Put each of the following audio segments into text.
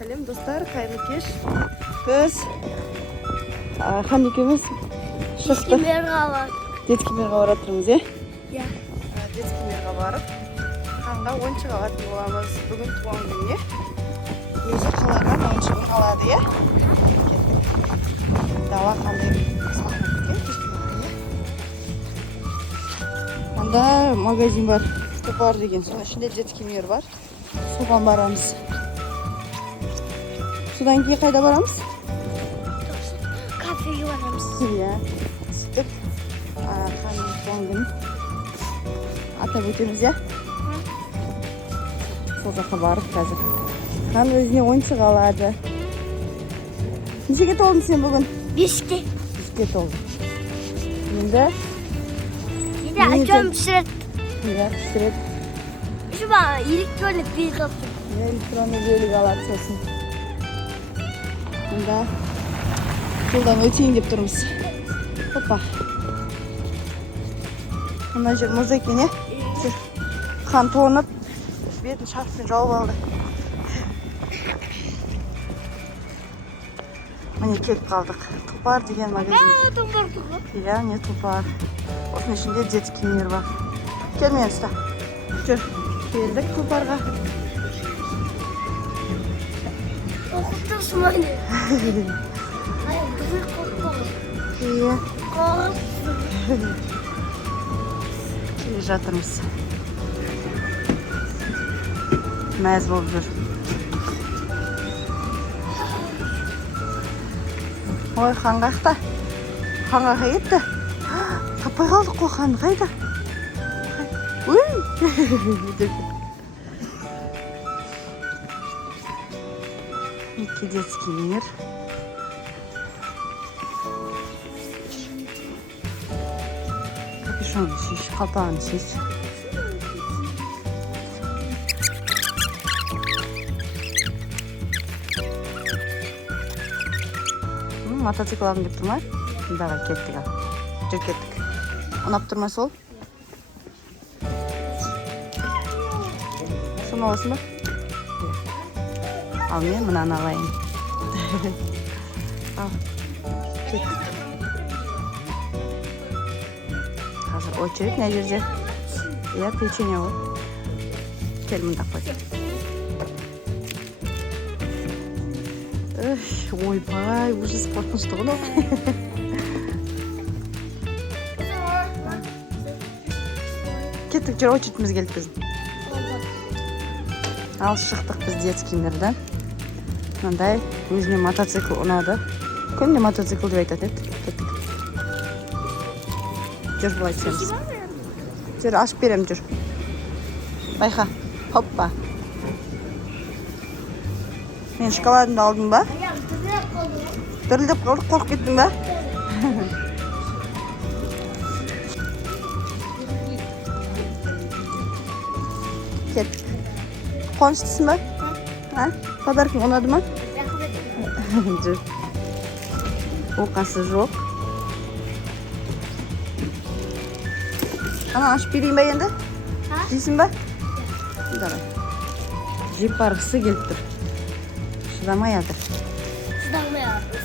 Сәлем достар, қайырлы кеш. Біз хан екеуміз шықты. Детский мирға барып тұрмыз, е? Иә. Детский мирға барып, ханға ойыншық алатын боламыз. Бүгін туған күніне. Өзі қалаған ойыншығын алады, е? Кеттік. Дала қандай салынып кеткен, детский мирға, е? Анда магазин бар, Топар деген. Соның ішінде детский мир бар. Соған барамыз. Содан кейін қайда барамыз? Кафеге барамыз. Иә. Сөйтіп, ханның туған күнін атап өтеміз, иә? Сол жаққа барып қазір. Хан өзіне ойыншық алады. Нешеге толдың сен бүгін? 5-ке. 5-ке толдың. Енді? Енді әкем пісіреді. Иә, пісіреді. Жұба электронный белгі алып тұр. Электронный белгі алады сосын. Мұнда жолдан өтейін деп тұрмыз. Опа. Мына жер мұз екен, е? Жүр. Хан тоңып, бетін шарфпен жауып алды. Міне келіп қалдық. Топар деген магазин. Топар тұр. Иә, не Топар. Осының ішінде детский мир бар. Кел мен ұста. Жүр. Келдік Топарға. Оқып тұрсың мені. Ай, бұзыр қорқпа. Иә. Қорқып. Келе жатырмыз. Мәз болып жүр. Ой, хан қақта. Ханға қайетті. Таппай қалдық қой, хан қайда? Ой! Неке детский мир. Капюшон шеш, қалпағын шеш. Мотоцикл алғым деп тұрмай? Давай, кеттік ал. Жүр кеттік. Ұнап тұрма сол? Соны аласың ба? Ал мен мұнаны алайын. Ал, кеттік. Қазір очередь не жерде? Иә, печенье ол. Кел мұнда қой. Ойбай, ужас қорқынышты ғой. Кеттік, жүр, очередіміз келді біздің. Ал шықтық біз детский мирден. Мынандай өзіне мотоцикл ұнады. Күнде мотоцикл деп айтады еді. Кеттік. Жүр, былай түсеміз. Жүр, ашып берем, жүр. Байқа, хоппа. Мен шоколадымды алдым ба? Дірілдеп қалдық, қорқып кеттің ба? Кеттік. Қуаныштысың ба? Подаркың ұнады ма? Жүр. Оқасы жоқ. Ана ашып берейін ба енді? Жейсің ба? Давай. Жеп барғысы келіп тұр. Шыдамай жатыр. Шыдамай жатыр.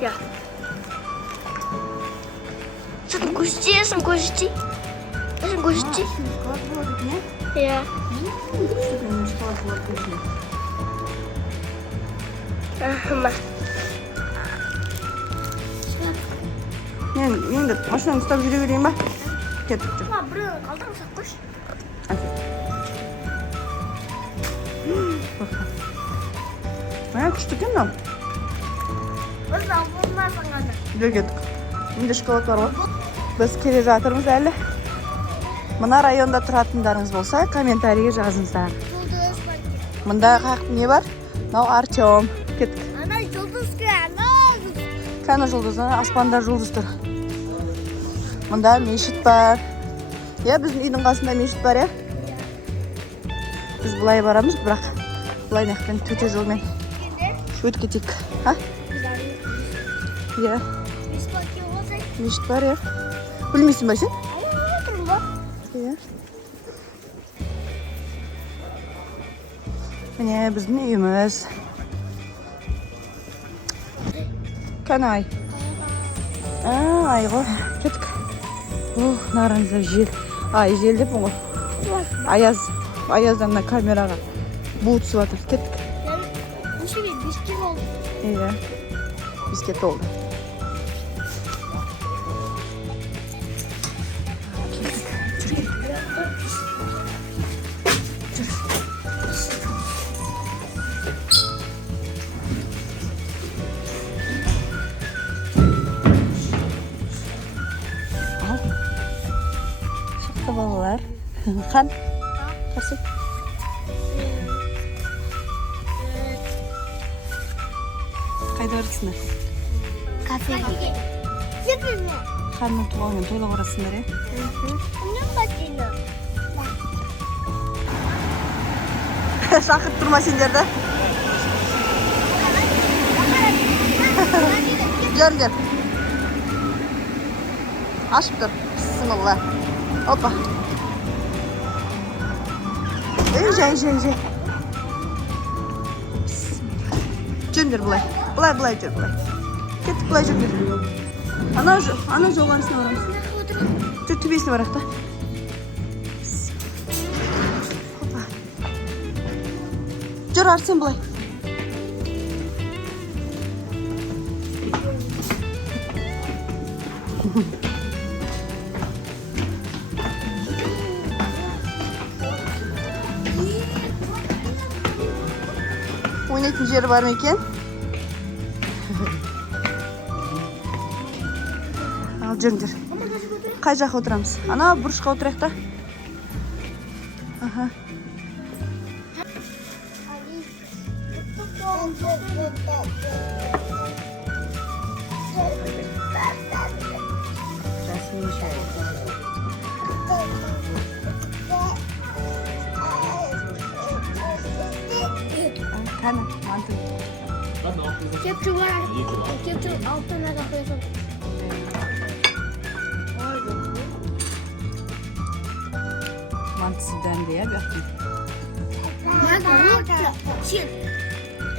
Ja. Is het een koestje? Is het een koestje? Is het een koestje? Ja. Maar. Мен енді машинаны ұстап жүре берейін ба? Кеттік жүр. Біреуін қалдырмасақ қойшы. Күшті екен мынау. Біз болмасың ғана. Жүр кеттік. Енді шоколад бар ғой. Біз келе жатырмыз әлі. Мына районда тұратындарыңыз болса, комментарийге жазыңыздар. Мында не бар? Мынау Артем. Кеттік. Ана жұлдыз Кәні жұлдыз, аспанда жұлдыз тұр. Мында мешіт бар. Иә, біздің үйдің қасында мешіт бар, е? Біз бұлай барамыз, бірақ бұлай нақпен төте жолмен өтіп кетейік. Иә. Мешіт бар, иә. Білмейсің ба сен? Иә. Міне біздің үйіміз. Канай. Ай ғой, кеттік. Нарыңызда жел. Ай, жел деп ғой. Аяздан мына камераға буы түсіп жатыр. Кеттік. Иә. Бізге толды. Шықты балалар. Қан? Қарсы? Қайда барасыңдар? Кафеге. Кетпеме. Ханның туғанымен тойлап барасыңдар, е? Шақырып тұрма сендерді. Жүріңдер. Ашып тұр. Бісмілла. Опа. Жай. Жүріңдер бұлай. Бұлай жүр, бұлай. Кеттік, бұлай жүріңдер. Ана жолғанысына барамыз. Жүр, түбесіне барақ та. Жүр, Арсен, бұлай. Ойнайтын жері бар ма екен? Ал жүріңдер. Қай жаққа отырамыз? Ана бұрышқа отырайық та. Аха. Қана, манту. Кепчу бар. Кепчу алтына да қойсын. Мантысы дәмді, я бәқтім.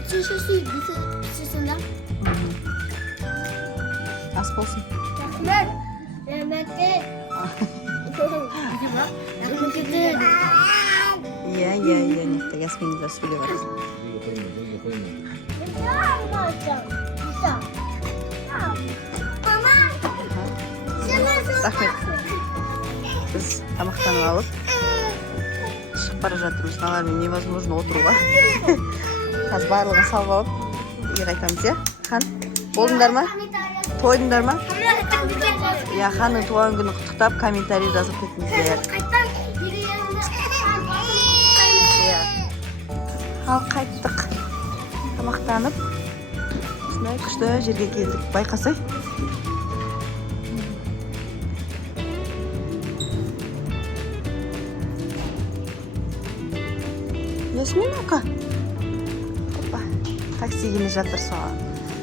Сен шешей бісесің да? Ас болсын. Рахмет. Рахмет. Иә. Ясмин да сөйлеп жатыр. Рахмет. Біз тамақтанып алып шығып бара жатырмыз. Аналармен невозможно отыруға. Қазір барлығын салып алып үйге қайтамыз, иә? Хан, болдыңдар ма? Тойдыңдар ма? Иә, Ханның туған күні құттықтап комментарий жазып кетіңіздер. Ал қайттық. Тамақтанып, осындай күшті жерге келдік. Байқасай. Ясмин, оқа. Опа. Такси келе жатыр, соған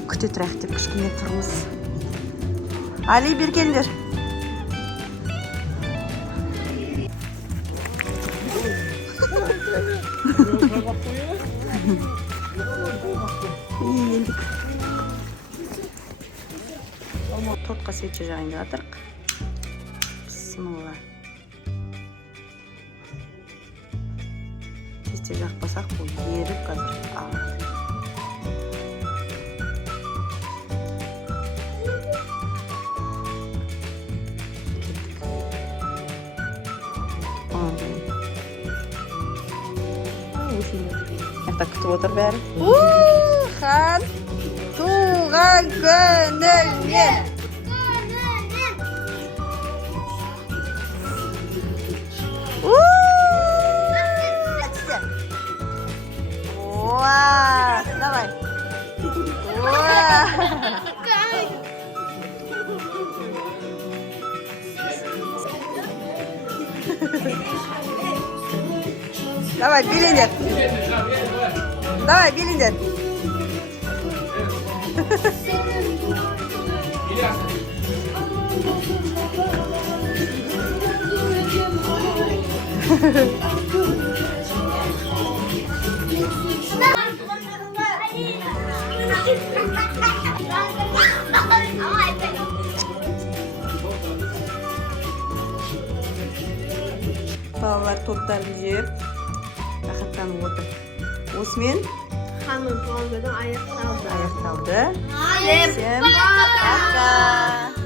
күте тұрайық деп кішкене тұрмыз. Али, бер келдер. Елдік. Тортқа свече жағайын деп жатырық. Бісмілла. Тесте жақпасақ, бұл еріп қазір. Так күтіп отыр бәрі. Хан, туған күніңмен. Давай. Давай, билиндер. Давай, билиндер. Балалар торттарын жеп, рахаттанып отыр. Осымен Hanım tuvaletini аяқталды. аяқталды. Всем пока.